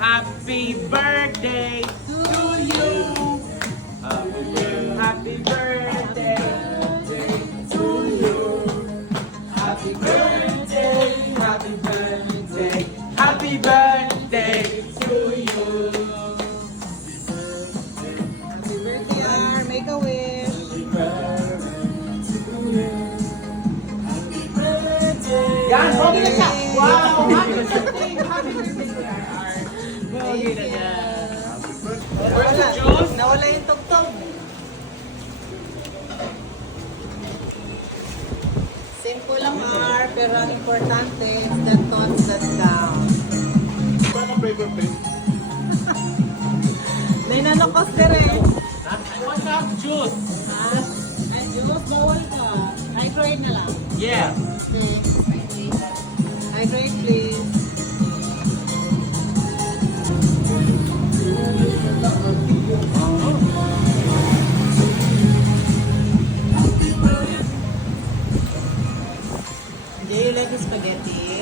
Happy birthday to you. Happy birthday to you. Happy birthday, happy birthday, happy birthday to you. Happy birthday, R. Make a wish. Yan, okay na siya. Wow, happy birthday, happy birthday. Okay na siya. Where's the juice? Nawala yung tugtog. Simple lang, R. Pero ang importante is the thoughts that count. Paano paper plate? Nananokos ka rin. I want to have juice. Ay, Diyos, bawal ka. Hydrate na lang. Yeah. Hydrate, please. Do you like the spaghetti?